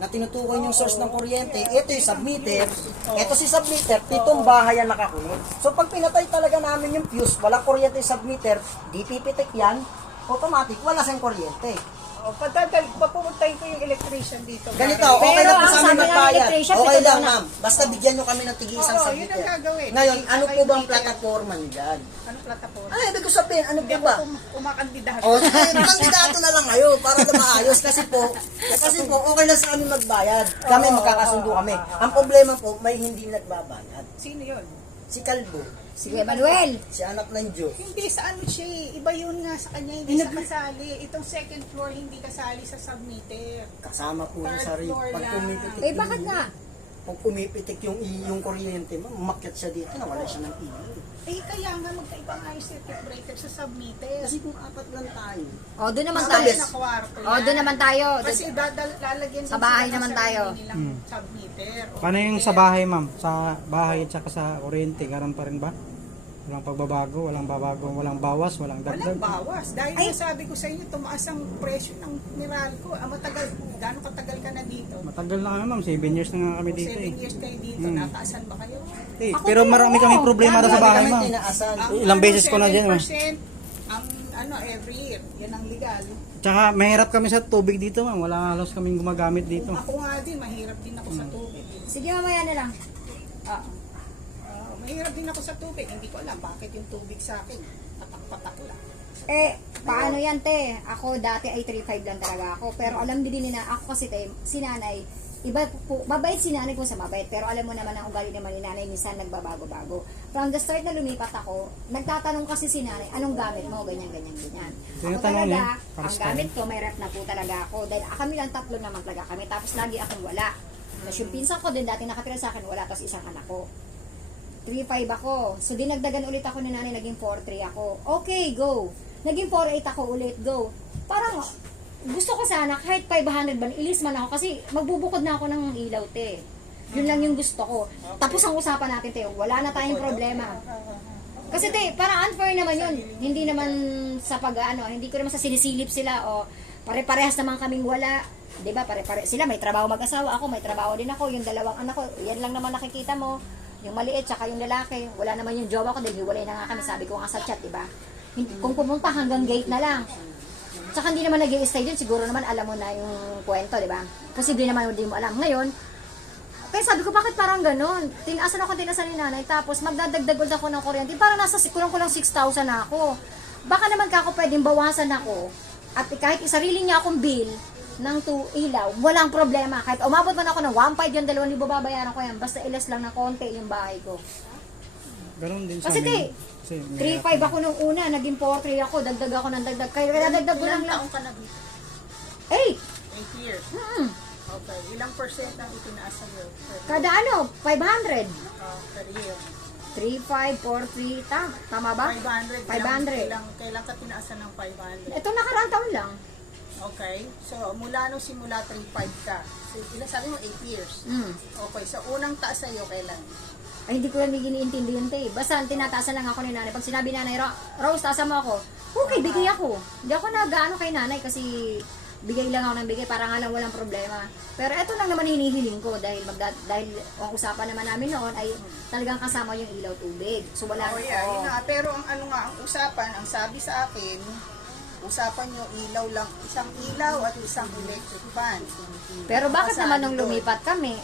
na tinutukoy yung source ng kuryente. Ito yung submeter. Ito si submeter, 7 bahay ang nakakulit. So pag pinatay talaga namin yung fuse, walang kuryente yung submeter, di pipitik yan, automatic, wala siyang kuryente. Papupuntahin ko yung electrician dito. Ganito, okay Pero lang po ang sa amin sabi ng magbayad. electrician, Okay pito lang, daw na. ma'am. Basta bigyan nyo kami ng tig-isang Oo, submeter. yun ang gagawin. Ngayon, ano po bang Detail. plataforma niyan? Anong plataforma? Ano ibig ko sabihin? Ano Hindi po ba? ako umakandidato. O, kandidato na lang kayo para na maayos kasi po okay na sa amin magbayad. Kami magkakasundo kami. Ang problema po, may hindi nagbabayad. Sino yun? Si Kalbo, Sige, Manuel. si anak ng Diyos. Hindi sa ano siya eh. Iba yun nga sa kanya, hindi siya kasali. Itong second floor, hindi kasali sa submeter. Kasama po niya sa rin. Pag pumipitik Eh, bakit nga? Pag pumipitik yung kuryente, umakyat siya dito, nawala siya ng ilaw. Eh, kaya nga magkaiba nga yung circuit breaker sa submeter. Kasi kung apat lang tayo. O, doon naman Ang tayo. tamis. Sa kwarto O, doon naman tayo. Kasi lalagyan Sa din bahay sila ng naman tayo. sarili nilang submeter. Paano yung sa bahay, ma'am? Sa bahay at saka sa kuryente, garan pa rin ba? Walang pagbabago, walang babago, walang bawas, walang Walang dagdag. bawas. Dahil yung sabi ko sa inyo, tumaas ang presyo ng Meralco. Matagal, gano'ng katagal ka na dito? Matagal na kami, ma'am. 7 years na nga kami O, dito 7 eh. years kayo dito, nataasan ba kayo? Eh, pero marami kaming problema na sa bahay, Kami ma'am. tinaasan. Ilang beses ko na dyan, ma'am. 7% ang every year. Yan ang legal. Tsaka mahirap kami sa tubig dito, ma'am. Wala halos kaming gumagamit dito. Ako nga din, mahirap din ako sa tubig. Sige, mamaya na lang. Ah. Mahirap din ako sa tubig. Hindi ko alam bakit yung tubig sa akin. Patak-patak lang. Eh, paano yan, te? Ako dati ay 3.5 lang talaga ako. Pero alam din nila, ako kasi, te, si nanay, iba po, mabait si nanay kung sa mabait. Pero alam mo naman ang ugali naman ni nanay, minsan nagbabago-bago. From the start na lumipat ako, nagtatanong kasi si nanay, anong gamit mo? Ganyan, ganyan, ganyan. Ako Tinatanong talaga, niya, para ang sa gamit ko, may rep na po talaga ako. Dahil kami lang tatlo naman talaga kami. Tapos lagi akong wala. Tapos yung pinsan ko din, dati nakatira sa akin, wala. Tapos isang anak ko. 3.5 ako. So, dinagdagan ulit ako ni nanay, naging 4.3 ako. Okay, go. Naging 4.8 ako ulit, go. Parang, gusto ko sana, kahit 500 ba, ilis man ako, kasi magbubukod na ako ng ilaw, te. Yun lang yung gusto ko. Tapos ang usapan natin, te, wala na tayong problema. Kasi, te, parang unfair naman yun. Hindi naman sa hindi ko naman sa sinisilip sila, o pare-parehas naman kaming wala. Diba, pare-pare sila, may trabaho mag-asawa, ako, may trabaho din ako, yung dalawang anak ko, yan lang naman nakikita mo. Yung maliit, tsaka yung lalaki, wala naman yung jowa ko, dahil hiwalay na nga kami, sabi ko nga sa chat, diba? Kung pumunta hanggang gate na lang. Tsaka hindi naman nag-i-stay din, siguro naman alam mo na yung kwento, diba? Posible naman hindi mo alam. Ngayon, kaya sabi ko, bakit parang ganun? Tinasan ni nanay, tapos magdadagdag ulit ako ng kuryente, parang nasa kulang 6,000 na ako. Baka naman ako pwedeng bawasan ako, at kahit isarili niya akong bill, ng ilaw, walang problema. Kahit umabot man ako ng 1.5 yung 2,000 babayaran ko yan. Basta ilas lang na konti yung bahay ko. Ganun din sa Kasi, amin. te, Kasi 3.5 ako nung una, naging 4.3 ako, dagdag ako ng dagdag. Kaya dagdag ko lang lang. Ilang taong ka na dito? 8! 8 years. Okay. Ilang percent ang itinaas sa'yo? Kada 500. Per year. 3.5, 4.3, tama ba? 500. 500. Kailan ka tinaasan ng 500? Ito nakaraang taon lang. Okay. So, mula nung simula 3.5 ka. So, ilan sabi mo? 8 years. Okay. So, unang taas sa'yo kailan? Ay, hindi ko lang iniintindi yun, te. Basta tinataasan lang ako ni nanay. Pag sinabi nanay, Rose, taasan mo ako. Okay, bigay ako. Hindi ako nag-ano kay nanay kasi bigay lang ako ng bigay para nga lang walang problema. Pero eto lang naman hinihiling ko dahil ang usapan naman namin noon ay talagang kasama yung ilaw tubig. So wala Yun na. Pero ang ang usapan, ang sabi sa akin, usapan nyo ilaw lang, isang ilaw at isang electric fan. Pero bakit naman nung lumipat kami,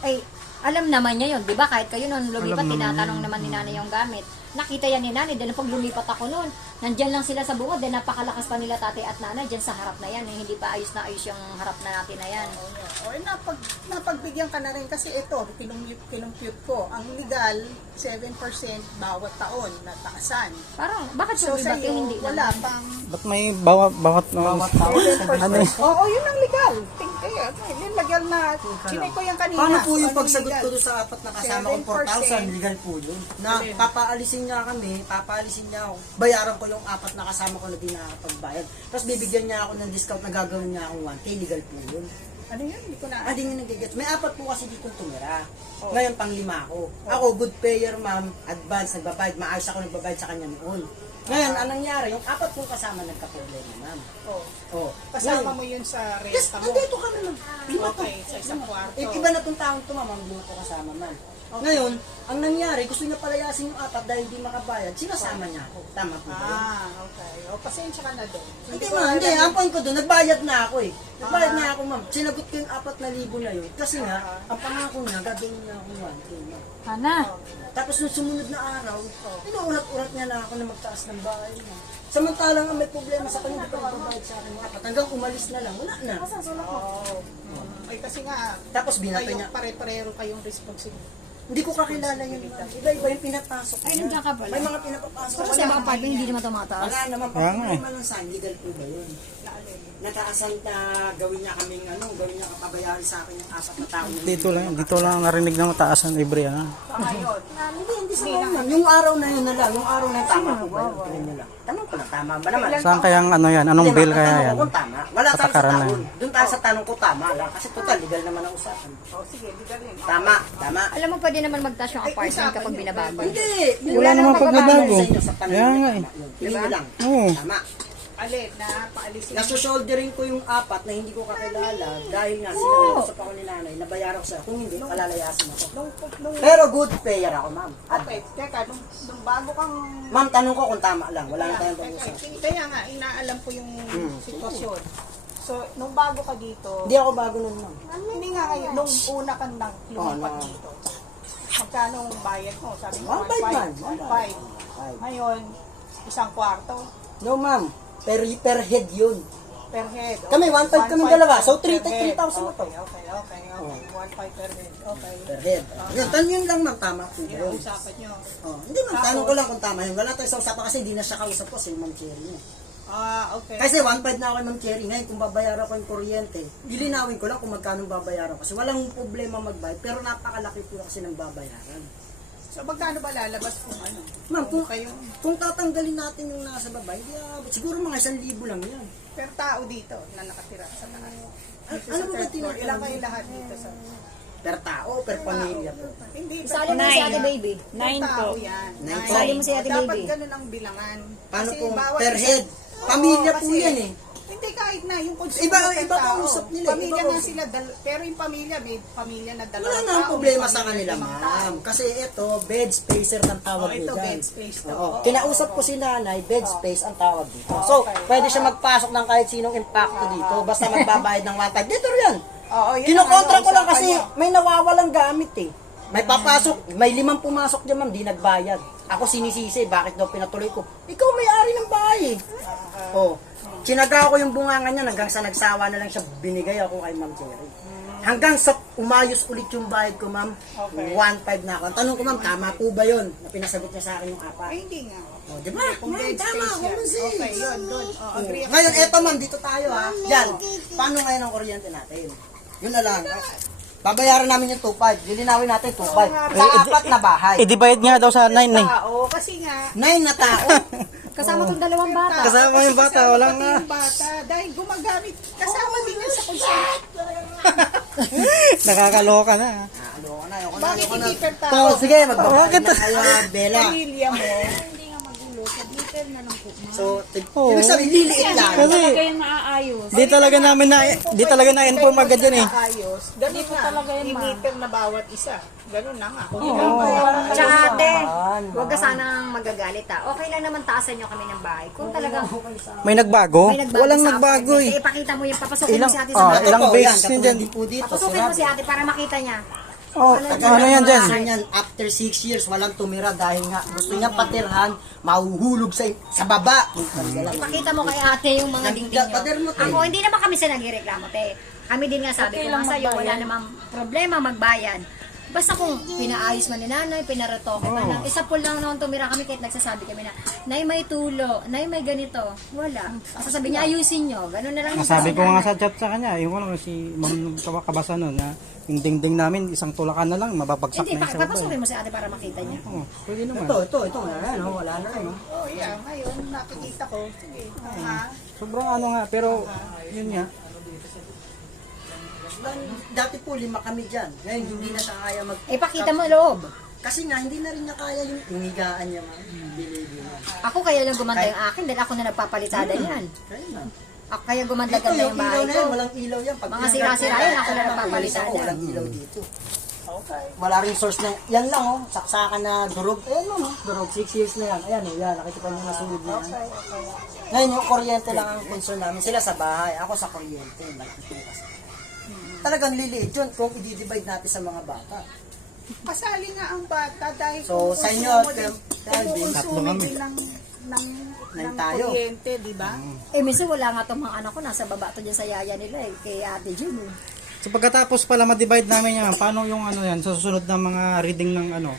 ay alam naman niya yun, di ba? Kahit kayo nung lumipat, Alam naman tinatanong yun. naman ni nanay yung gamit. Nakita yan ni nanay, dahil pag lumipat ako noon, nandyan lang sila sa bungod, dahil napakalakas pa nila tatay at nanay, dyan sa harap na yan, hindi pa ayos na ayos yung harap na natin na yan. O, napagbigyan ka na rin kasi ito, kinumpute ko. Ang legal, 7% bawat taon na taasan. Parang, bakit So, sumibat sa'yo, yung hindi wala naman? pang ba't may bawat tao. ano eh? Oo, yun ang legal. Yun legal na, chinay ko yan kanina. Paano po yung Ano pagsagot legal? ko doon sa apat na kasama kong 4,000, legal po yun. Na papaalisin niya kami, papaalisin niya ako. Bayaran ko yung apat na kasama ko na di nakakapagbayad. Tapos bibigyan niya ako ng discount na gagawin niya akong 1K, legal po yun. Ano yun? Hindi ko na. Di nyo nagigets. May apat po kasi dito tumira. Ngayon, pang 5 ako. Ako, good payer, ma'am, advance, nagbabayad. Maayos ako nagbabayad sa kanya noon. Ngayon, anong nangyari? Yung 4 kong kasama nagka-problema, ma'am. Oh. Oh. Kasama mo yun sa Yes, resta mo. nandito kami, ma'am. Lima to. Okay, sa isang kwarto. Iba na tong taong to, ma'am. Ang lima ko kasama, ma'am. Ngayon, ang nangyari, gusto niya palayasin yung 4 dahil hindi makabayad. Sinasama niya ako. Tama po ba yun? Okay. O, pasensya ka na doon. Hindi, ma'am. Hindi. Ang point ko doon, nagbayad na ako eh. Nagbayad na ako, ma'am. Sinagot ko yung 4,000 na yun. Kasi nga, ang pangako niya, gagawin niya ako 1K, ma'am. Hana. Tapos nung sumunod na araw, inuulat-ulat niya na ako na magtaas ng bahay niya. Samantalang ang may problema sa kanya, hindi pa nagbabayad sa akin ng 4. Hanggang umalis na lang, wala na. Oh. Ay, kasi nga, Tapos binatay kayo, niya. pare-pareho kayong responsible. Hindi ko kakilala yun. Iba-iba yung pinapasok Ay, niya. nandiyan ka pala. May mga pinapapasok. Pero sa ibang apartment, hindi naman tumataas. Wala naman pa Kaya nga problema lang sa legal po ba yun? Nataasan na gawin niya kaming gawin niya kapabayari sa akin yung 4 na tao. Dito lang narinig na mataas ang libre, ano. Ngayon, Hindi sa ma'am. Yung araw na yun na lang. Yung araw na yun, tama po ba yun? Tingnan niyo lang. Tanong ko lang, tama ba naman? Saan kayang ano yan? Anong Hindi, bill ma'am, kaya tanong yan? ko kung tama. Wala tayo sa Patakaran na taon. yan. Doon tayo sa tanong ko, tama lang. Kasi total, legal naman ang usapan. oh, sige, di ka rin. Tama, tama. Alam mo, pwede naman magtaas yung Ay, apartment usapan kapag yun. binabago. Hindi. Wala naman pagbabago. Sa inyo, sa tanong Kaya niyo, nga eh. tama yun. Tingin niyo lang. Oo. Tama. Alin, na paalisin. Nasoshouldering ko yung 4 na hindi ko kakilala dahil nga sinangyayusap ako ni nanay, nabayaran ko siya. Kung hindi, palalayasin ako. Nung, Pero good payer ako, ma'am. At, okay, teka, nung bago kang... ma'am, tanong ko kung tama lang. Wala na tayong Teka, pag-usap. kaya nga, inaalam ko yung sitwasyon. So, nung bago ka dito, Hindi ako bago nun, ma'am. hindi nga ngayon, nung una kang nang lumipat no. dito, magkano ang bayad mo? Sabi mo, 1.5 man. 1.5. Ngayon, isang kwarto No, ma'am. Per head yun. per head. Kami, 1.5 kami dalawa. So, 3,000 na to. Okay. 1.5 per head. Okay. Per head. Yan, yun lang, ma'am. Tama po Yun yun. ang usapan nyo. Oh, hindi, ma'am. Tanong ko lang kung tama yun. Wala tayo sa usapan kasi hindi na siya kausap ko. Si Ma'am Cherry niya. Okay. Kasi 1.5 na ako kay Ma'am Cherry. Ngayon, kung babayaran ko yung kuryente, lilinawin ko lang kung magkano babayaran ko. Kasi walang problema magbayad, pero napakalaki po kasi ng babayaran. So, magkano ba lalabas kung ano? Ma'am, kayong kung tatanggalin natin yung nasa baba, hindi siguro mga 1,000 lang yan. per tao dito na nakatira sa taas. Dito Ano sa ba third floor, tinatanong? ilan kayo lahat dito sa... Per tao, per pamilya po. Hindi, Isali mo si Ate Baby. per tao yan. Nine. Isali mo si Ate Dapat Baby. ganun ang bilangan. Paano Kasi kung bawat per isa- head? Pamilya Oo, po kasi yan eh. Hindi kahit na yung consumer Iba- per iba tao. kausap nila, Pamilya iba nga kausap. sila, pero yung pamilya, may pamilya na dalawang Wala tao. na ang problema may sa pamilya kanila, na limang ma'am. tao. Kasi ito, bed spacer ang tawag Oh, ko ito, dyan. bed space to. Oo. Oo, Kinausap ko si nanay, bed space ang tawag dito. So, pwede siya magpasok ng kahit sinong impacto dito, basta magbabayad ng 1.5. Dito yan. Oo, yun Kinokontra ang ko lang usapan kasi nyo. may nawawalang gamit eh. May papasok, may 5 pumasok dyan, ma'am, di nagbayad. Ako sinisisi, bakit daw pinatuloy ko? Ikaw may-ari ng bahay eh. Oh. Sinaga ko yung bunganga niya hanggang sa nagsawa na lang siya, binigay ako kay Ma'am Cherry. Hanggang sa umayos ulit yung bayad ko, ma'am, 1.5 na ako. Ang tanong ko, ma'am, tama po ba yun? Na pinasagot niya sa akin yung 4. Ay, hindi nga. Oh, di ba? Kung Ma'am, bed tama, space yan. common sense. Okay, yun, good. Oh, agree ako. Ngayon, eto ma'am, dito tayo ha. Yan. Paano ngayon ang kuryente natin? Yun na lang. Babayaran namin yung 2.5. Lilinawin natin 2.5. Sa 4 na bahay. I-divide nga daw sa 9 eh. Tao, kasi nga, 9 na tao. Kasama tong dalawang bata. Kasama yung bata, kasama walang pati nga. yung bata, dahil gumagamit, kasama din yan sa consent. Nakakaloka na. Ano ko na, ayoko na, Bakit ayoko na. hindi per So, tao? sige, magbabayad na kayo Bella. Pamilya mo, Hindi nga magulo. Sa Twitter na lang po. So, ibig sabihin, liliit lang. Kasi Kayo maaayos. di talaga na-inform agad yan eh. ayos, ganun na, i-meter na bawat isa. Ganun na nga. Tsaka ate, huwag ka sanang magagalit ha. Okay lang naman taasan nyo kami ng bahay. Kung talagang May nagbago? may nagbago Walang sa nagbago apartment, eh. ipakita mo yung papasukin mo si ate sa ah, bahay. ilang Totoo beses yan, yun katulad dyan. din po dito. Papasukin mo si ate para makita niya. Oh, ano yan dyan? Kasi yan, after 6 years, walang tumira dahil nga gusto niya patirhan, mahuhulog sa baba. Ipakita mo kay ate yung mga dingding Pader mo, nyo. te. Ako, hindi naman kami sila nagreklamo, te. Kami din nga sabi ko nga sa'yo, wala namang problema magbayad. Basta kung pinaayos man ni nanay, pinaretoke man lang, isa po lang naman tumira kami kahit nagsasabi kami na, Nay may tulo, Nay may ganito. Wala. Basta sabi niya, ayusin nyo. Ganun na lang. yung Sabi ko nga nanay. sa chat sa kanya, yung ano, si Ma'am Kabasa nun, na yung dingding namin, isang tulakan na lang, mababagsak Hindi, na yung sa baba. papasukin mo si ate para makita niya. Oh, pwede naman. Ito, ano, wala na rin. no? Oh, yeah, ngayon, nakikita ko. Sige, ha? Sobrang ano nga, pero yun nga. Dati po, 5 kami dyan. Ngayon, hindi na siya kaya Ipakita mo loob. Kasi nga, hindi na rin niya kaya yung inigaan niya, ma'am. Believe mo. Ako kaya lang gumanda yung akin dahil ako na nagpapalitada niyan. Kaya na. Ako kaya gumanda Dito, ganda yung yung ilaw bahay na ko. yan, walang ilaw yan. Pag Mga pinag- sira-sira yan, ako na Alis nagpapalitan ako, yan. walang ilaw dito. Okay. Wala rin source ng, yan lang oh, saksakan na durog. Ayan mo, durog, 6 years na yan. Ayan oh, yan, nakikita niyo na sulod na yan. Okay. Ngayon, yung kuryente lang ang concern namin. Sila sa bahay, ako sa kuryente. Nagtitikas. Talagang liliit yun kung i-divide natin sa mga bata. Kasali nga ang bata dahil So, sa inyo, Calvin, tatlo kami. din ng Nang tayo. kuryente, di ba? Eh, minsan wala nga itong mga anak ko, nasa baba to dyan sa yaya nila eh, kay Ate June eh. So pagkatapos pala ma-divide namin yan, paano yung ano yan, sa susunod ng mga reading ng ano,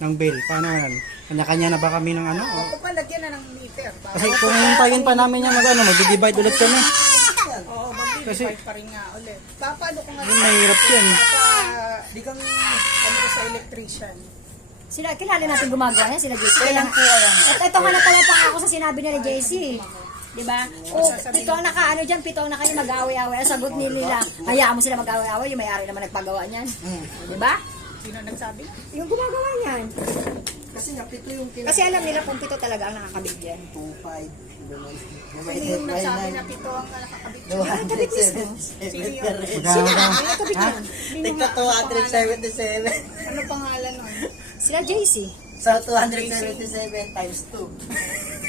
ng bill, paano yan? Kanya-kanya na ba kami ng ano? O kung lagyan na ng meter. Kasi kung hintayin pa namin yan, ano, mag-divide ulit kami. Oo, mag-divide pa rin nga ulit. Paano ko nga Yun, mahirap yan. di kang ano sa electrician. Sila, kilala natin gumagawa yan, sila JC. kailan po ayan? At ito nga napalapang ako sa sinabi nila JC. Diba? O, pito ang naka-ano dyan, pito ang naka mag-away-away. Ang sagot nila, hayaan mo sila mag-away-away, yung may-ari naman nagpagawa niyan. Diba? Sino nagsabi? Yung gumagawa niyan. Kasi nga, pito yung Kasi alam nila kung pito talaga ang nakakabig yan. 2.5. Sino yung nagsabi na pito ang nakakabit? Sino yun? Nakakabig yan. Tigka 277. Ano pangalan nun? Sila JC. So, 277 times 2.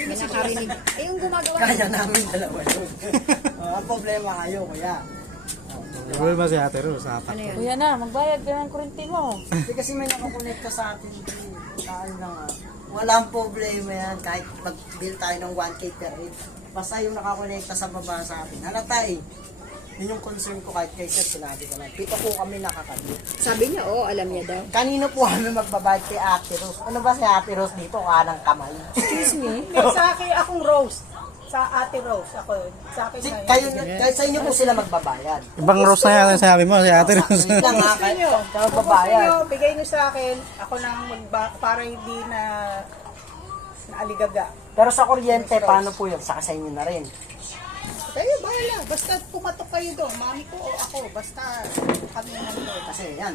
May nakarinig. Eh, yung gumagawa Kaya namin dalawa yun. Ang problema kayo, kuya. Siguro ba si Ate Rose? Atak. Ano yun? Kuya na, magbayad ka ng kuryente mo. Hindi kasi may nakakonect ka sa atin. Saan na nga. Walang problema yan. Kahit mag-bill tayo ng 1K per rate. Basta yung nakakonekta sa baba sa atin. Halata eh. Yun yung concern ko kahit kay Sir, sinabi ko na. Pito po kami nakakabit. Sabi niya, oo, alam niya daw. Kanino po kami magbabayad kay Ate Rose? Ano ba si Ate Rose dito? Kanang kamay. Excuse me. Sa akin, akong Rose. Sa Ate Rose, ako yun. Sa akin Si, na kayo, kahit sa inyo po sila magbabayad. Ibang Rose na yan sabi mo, si Ate Rose. Wait lang ha, kahit sa magbabayad. Bigay nyo sa akin, ako nang para hindi na aligaga. Pero sa kuryente, paano po yun? Saka sa inyo na rin. Kayo, bahala. Basta pumatok kayo doon. Mami ko o ako. Basta kami nandun. Kasi yan,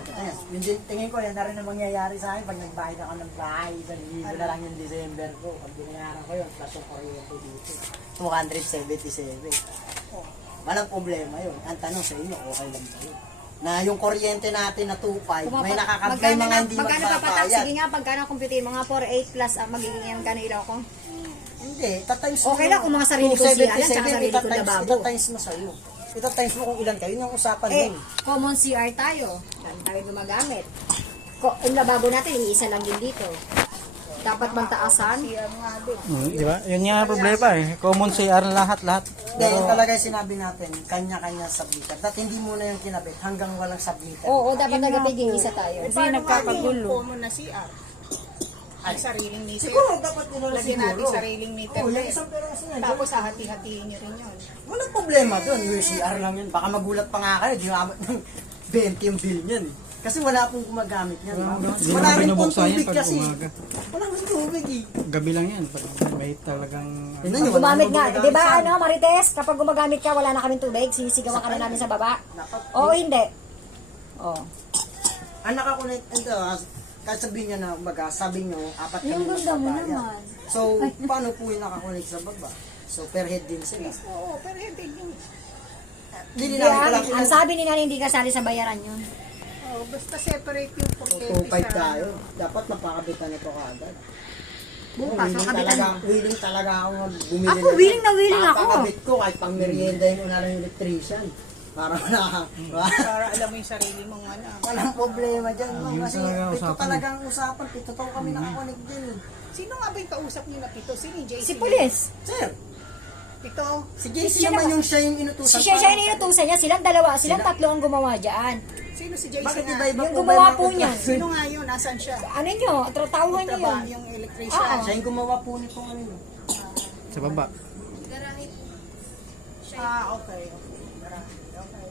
yung tingin ko, yan na rin ang mangyayari sa akin pag nagbayad ako ng bahay. Isang linggo na lang yung December ko. Pag binayaran ko yun, plus yung kuryente dito. 277. Walang problema yun. Ang tanong sa inyo, okay lang ba yun? Na yung kuryente natin na 2.5, may nakakabay mga hindi magkano pa patak? magbabayad. Sige nga, pagkano computer mga 4.8 plus magiging yan magkano ilaw ko? Hindi, itatimes Okay lang kung mga sarili ko siya, alam, tsaka sarili ko lababo. Itatimes mo sa'yo. Itatimes mo kung ilan kayo, yun yung usapan Eh, din. common CR tayo. Dami tayo gumagamit. Yung lababo natin, iisa lang din dito. Dapat bang taasan? Yan nga din. Di ba? Yun nga ang problema eh. Common CR lahat. Hindi, yun talaga yung sinabi natin, kanya-kanya submitter. Dahil hindi muna yung kinabit hanggang walang submitter. Oo, dapat nagapiging isa tayo. Kasi nagkakagulo. Common na CR. Ay, sariling meter. Siguro, dapat nila na Lagyan natin siguro. sariling meter. Oo, yung din. isang peraso na. Tapos hahati-hatiin nyo rin yun. Walang problema doon. Yung CR lang yun. Baka magulat pa nga kayo. Ginamit ng 20 yung bill niyan. Kasi wala pong gumagamit yan. Hindi Wala naman rin pong binubuksan yan tubig pag kasi. umaga. Wala rin tubig eh. Gabi lang yan. Pag may talagang... Tingnan nyo, wala Gumamit nang nga, gumagamit di ba sa amin. ano Marites, kapag gumagamit ka, wala na kaming tubig, sinisigawan ka na namin sa baba. Oo, hindi. Oo. Ang nakakonect, ito, kahit sabihin niya na umaga, sabi nyo, apat kami Yung ganda mo magbabayad. naman. So, paano po yung nakakonect sa baba? So, per head din sila. Oo, pero hindi yun. Lilinawin ko lang. Ang sabi ni Nani, hindi kasali sa bayaran yun. Oh, basta separate yung So, kuryente 2.5 tayo. Dapat napakabitan ito kaagad. Bukas, willing makabitan talaga, mo. willing talaga ako bumili. Ako, willing na willing ako. Papakabit ko kahit pang merienda yun una lang yung electrician. Para wala ka. para alam mo yung sarili mong ano. Walang problema dyan. No? Yun Kasi talaga ito usapan. talagang usapan. Pito taon kami nakakonect din. Sino nga ba yung kausap niyo na pito? Sino yung JC? Si Pulis. Sir, Pito? si JC Siya naman naman. yung siya yung inutusan. Siya yung inutusan niya, silang dalawa, silang tatlo ang gumawa dyan. Sino si JC Bakit nga? iba-iba Yung po ba gumawa yung po mga niyan. contraction? Sino nga yun? Nasaan siya? Ano nyo, tawhan niyo Trabaho yun. yung electrician. Siya yung gumawa po nito ano. Sa baba. Okay. Okay.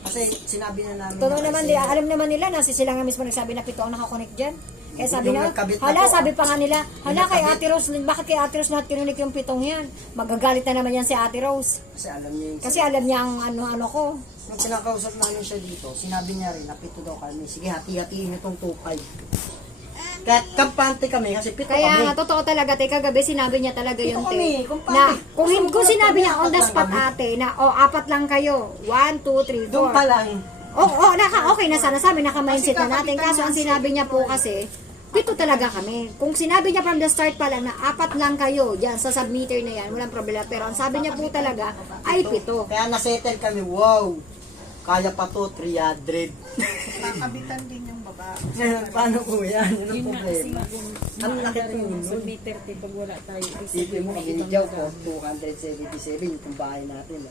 Kasi sinabi na namin. Totoo na naman, kasi- di, alam naman nila na sila nga mismo nagsabi na pito ang nakakonect dyan. Kaya sabi Yung na, nagkabit na hala, po, sabi pa nga nila, hala kay nagkabit. Ate Rose, bakit kay Ate Rose lahat kinunik yung pitong yan? Magagalit na naman yan si Ate Rose. Kasi alam niya yung... Kasi alam niya ang ano ko. Nung sinakausap namin siya dito, sinabi niya rin na pito daw kami. Sige, hati-hatiin niyo tong 2.5. Kahit kampante kami kasi pito Kaya kami. nga, totoo talaga, te, kagabi sinabi niya talaga yun, Ito te. kami, kumpante. Na, kung sinabi niya on the Apat lang spot, kami. ate, na, apat lang kayo. 1, 2, 3, 4. Doon pa lang. Okay na sana sa amin, naka-mindset na natin. Kaso ang sinabi niya po kasi, pito talaga kami. Kung sinabi niya from the start pa lang na apat lang kayo dyan sa submitter na yan, walang problema. Pero ang sabi niya po talaga ay pito. Kaya nasettle kami, wow. Kaya pa to, 300. Nakabitan din yung baba. Ngayon, paano po yan? Yun ang problema. Ang laki po yun. pag wala tayo. Isipin mo, binigyaw ko, 277 itong bahay natin.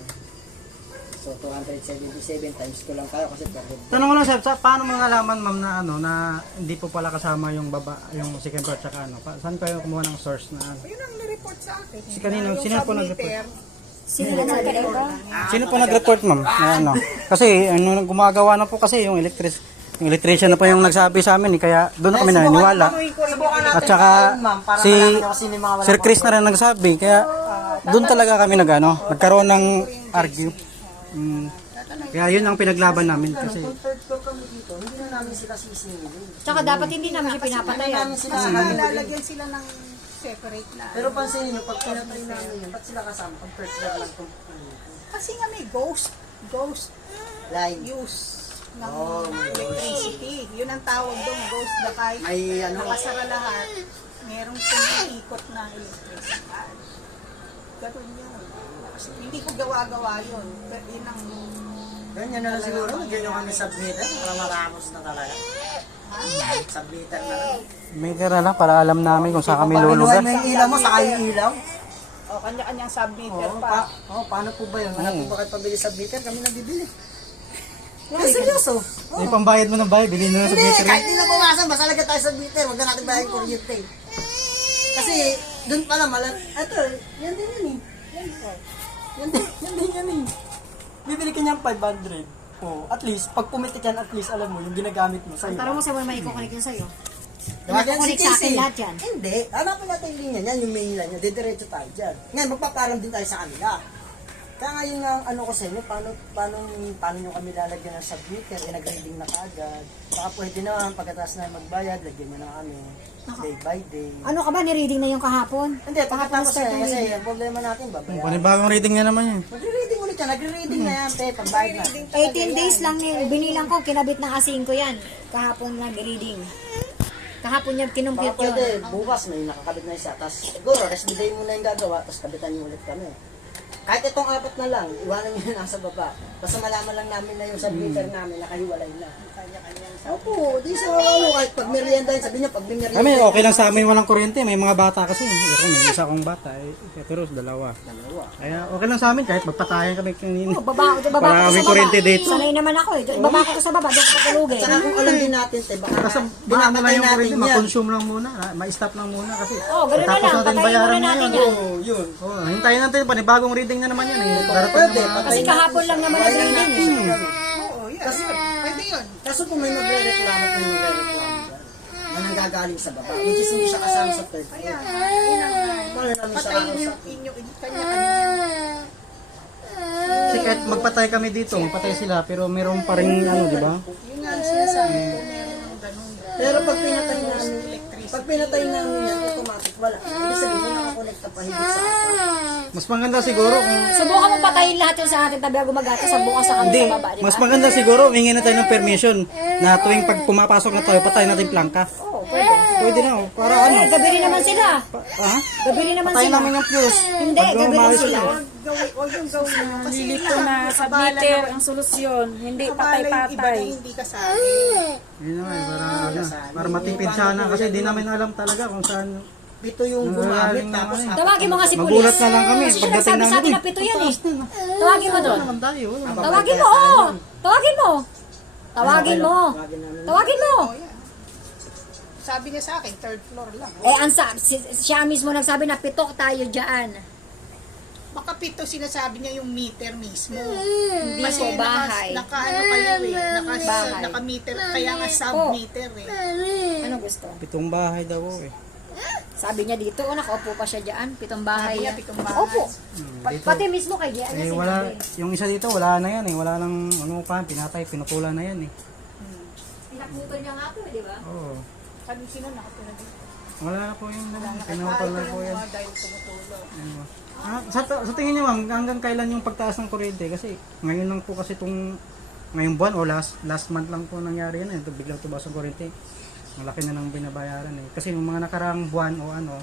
So, 277 times 2 lang tayo kasi per head. Tanong ko lang sir, paano mo nalaman ma'am na ano na hindi po pala kasama yung yung second floor tsaka ano? Saan kayo kumuha ng source na ano? Yun ang nireport sa akin. Si kanino? Yung Sino po submitter, Sino na nag-report? Sino po nag-report ma'am? Na ano? Kasi ano gumagawa na po kasi yung electrician na po yung nagsabi sa amin kaya doon na kami naniniwala. Subukan natin At saka ngayon, ma'am, para si malaman nyo kasi may mga walang Sir Chris na rin nagsabi kaya doon talaga kami nagkaroon ng argue. Kaya yun ang pinaglaban namin kasi Kung third floor kami dito, hindi na namin sila sisingilin. Tsaka dapat hindi namin siya Hindi pinapatayan. namin sila kasi sisingilin. lalagyan sila ng separate na. Pero pansinin nyo, pag pinatay namin yun, ba't sila kasama? Pag third floor lang itong Kasi nga may ghost line. use ng Oh, may electricity. Yun ang tawag doon, ghost na kahit May ano, nakasara lahat, merong pumikot na electricity. Ganun yun. Kasi hindi ko gawa-gawa yun. Pero yun ang ganyan na lang siguro, ganyan kami submitter, para maramos na talaga. Submitter na lang. may tira lang para alam namin kung saan kami Papaluhay lulugar. mo yung ilaw mo, saka yung ilaw. kanya-kanyang submitter Oo, pa. paano po ba yun? Wala po ba kayo pabili submitter? Kami nabibili. Seryoso? May pambayad mo ng bayad, bilhin na lang sa Hindi, meter. kahit hindi na pumasan, basta lagyan tayo sa meter, huwag na natin bayad yung kuryente. Kasi, doon pala eto, yan din yan eh. Yan din yan eh. Bibili ka niyang 500. Oh, at least, pag pumitik yan, at least alam mo, yung ginagamit mo sa'yo. Tara mo sa may ikukonek yun sa'yo. Gumagyan Nakukunik sa akin lahat yan. Hindi, hanapin natin yung linya niyan, yung main line niya, didiretso tayo dyan. Ngayon, magpaparam din tayo sa kanila. Kaya nga yung ano ko sa inyo, paano nyo kami lalagyan ng submitter, nag-reading na kaagad. Baka pwede naman, pagkatapos na magbayad, lagyan nyo na kami, day by day. Ano ka ba, nireading na yung kahapon? Hindi, pagkatapos na kasi ang problema natin, babayaran. Panibagong rating niya naman yun. Magre-reading ulit yan, nagre-reading na yan, te, pagbayad na. 18 days lang binilang ko, kinabit ng asing ko yan. Kahapon nag-reading. Kahapon niya Baka kinumpit pwede, yun. bukas may nakakabit na isa, tapos siguro, rest day muna yung gagawa, tapos kabitan nyo ulit kami. Kahit itong apat na lang, iwanan nyo na nasa baba. Basta malaman lang namin na yung submitter namin, nakahiwalay na. Opo, di sa kahit pag merienda yun, sabi niya, pag merienda. Kami, okay lang sa amin walang kuryente. May mga bata kasi. May isa akong bata. Pero dalawa. Kaya okay lang sa amin kahit magpatayan kami kanina. Baba ko Para sa may baba. kuryente dito. Sanay naman ako eh. Baba ko sa baba, doon ko patulugin. Saka kung alam din natin, te, baka Kasi binabatay lang yung natin kuryente, yan. ma-consume lang muna. Ma-stop lang muna kasi. Oh, ganun na lang. Patayin muna natin yan. Oo, yun. Oh, hintayin natin panibagong reading na naman yan. Darating Pwede, na. Kasi kahapon lang naman nag-reading eh. Oo, yan. Pwede yun. Kaso kung may magre-reklamo, kung may magre-reklamo dyan, na nanggagaling sa baba, which is hindi siya kasama sa third floor. Paano namin siya Patayin kasama? yung inyo, kanya-kanya. Kasi kahit magpatay kami dito, magpatay sila, pero meron pa rin ano, di ba? Yun nga ang sinasabi ko, meron ng ganun. Pero pag pinatay namin yan, automatic wala. Ibig sabihin, hindi nakakonekta pa higit sa atin. Mas maganda siguro kung Subukan mo patayin lahat yun sa atin tabi ako mag-ata sa bukas sa kami hindi, sa baba, di ba? mas maganda siguro humingi na tayo ng permission na tuwing pag pumapasok na tayo, patayin natin yung plangka. Oo, pwede. Pwede na, para ano? Eh, gabi rin naman sila. Ha? Gabi rin naman Patayin sila. namin yung fuse. Hindi, Pag gabi rin umalis sila. na. Huwag yung gawin mo. Kasi Lilito na submitter ang solusyon. Hindi kabala yung iba na patay-patay. hindi kasali. Yun na, para matipid sana kasi di namin alam talaga kung saan. Pito yung gumamit, tapos Tawagin mo nga si pulis. Magulat na lang kami Kasi siya pagdating nagsabi sa atin namin. na pito yan eh. Tawagin mo doon. Naman tayo. Tawagin mo, oo. Tawagin mo. Tawagin mo. Tawagin namin. Tawagin mo. Oh, yan. Sabi niya sa akin, third floor lang. Eh, siya mismo nagsabi na pitok tayo dyan. Baka pito sinasabi niya yung meter mismo. Hindi Kasi po, bahay. Naka-ano kayo eh. Bahay. Naka-meter, kaya nga sub-meter eh. Ano gusto? Pitong bahay daw eh. Sabi niya dito, nakaupo pa siya dyan. Pitong bahay Sabi niya, yan. pitong bahay. Opo. Dito. Pati mismo kay Gian Eh niya wala, sinabi. yung isa dito wala na yan eh. Wala nang ano pa, pinatay, pinutulan na yan eh. Pinaputol niya nga po, di ba? Oo. Sino nakatira dito? Wala na po yung Ito pinapal na po yung yan. mga dahil tumutulong. Ano. Sa tingin niyo ma'am, hanggang kailan yung pagtaas ng kuryente? Kasi ngayon lang po kasi ngayong buwan o last month lang po nangyari yan. Ito biglang tumaas ang kuryente. Malaki na nang binabayaran eh. Kasi nung mga nakaraang buwan o ano,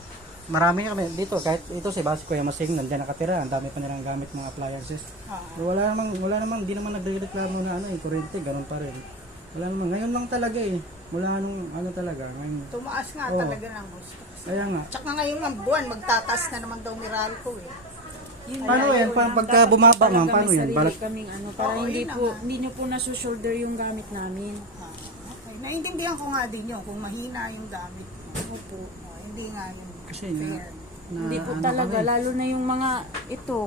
marami kami dito. Kahit ito si Basi Kuya Masing, nandiyan nakatira. Ang dami pa nilang gamit mga appliances. Pero wala namang, di naman nagre-reklamo na ano, kuryente, ganun pa rin. Wala namang, ngayon lang talaga eh. Mula nung ano talaga, ngayon. Tumaas nga Oo. talaga ng gusto. Kaya nga. Tsaka ngayon ang buwan, magtataas na naman daw Meralco eh. Paano yan? Pagka bumaba ma'am, paano yan? Sarili Balat, kaming ano, para Oo, hindi yun po, naman. hindi nyo po nasushulder yung gamit namin. Okay. Naintindihan ko nga din yun kung mahina yung gamit. Opo. Hindi nga yun kasi fair. Hindi po ano talaga, kami. lalo na yung mga ito,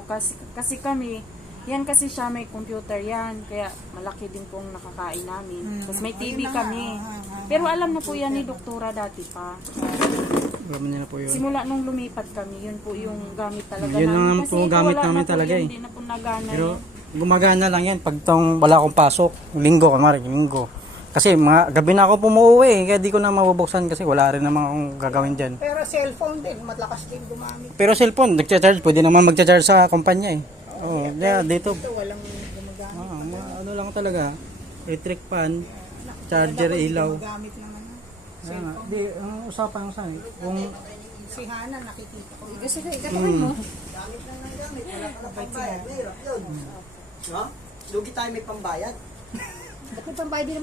kasi kami, yan kasi siya may computer yan, kaya malaki din pong nakakain namin. Tapos may TV Ayun na nga, kami. ah. Pero alam na po yan ni Doktora dati pa. Alam niya na po yun. Simula nung lumipat kami, yun po yung gamit talaga Yun namin. naman Kasi po ito, gamit wala namin na po talaga yan, eh. Hindi na po nagana Pero yan. gumagana lang yan pag wala akong pasok. Linggo, kamari, linggo. Kasi mga gabi na ako pumuwi eh, kaya di ko na mabubuksan kasi wala rin naman akong gagawin dyan. Pero cellphone din, malakas din gumamit. Pero cellphone, nagcha-charge, pwede naman magcha-charge sa kumpanya eh. Oo, yeah, dito. Ito walang gumagamit. Ano lang talaga, electric fan, charger, ilaw. Gumagamit naman. Kaya nga, di, ang usapan ko saan eh, kung Si Hana nakikita ko. Kasi gagawin mo. Gamit lang ng gamit, wala ka na pambayad. Mahirap yun. No? Lugi tayo may pambayad. Ba't may pambayad din naman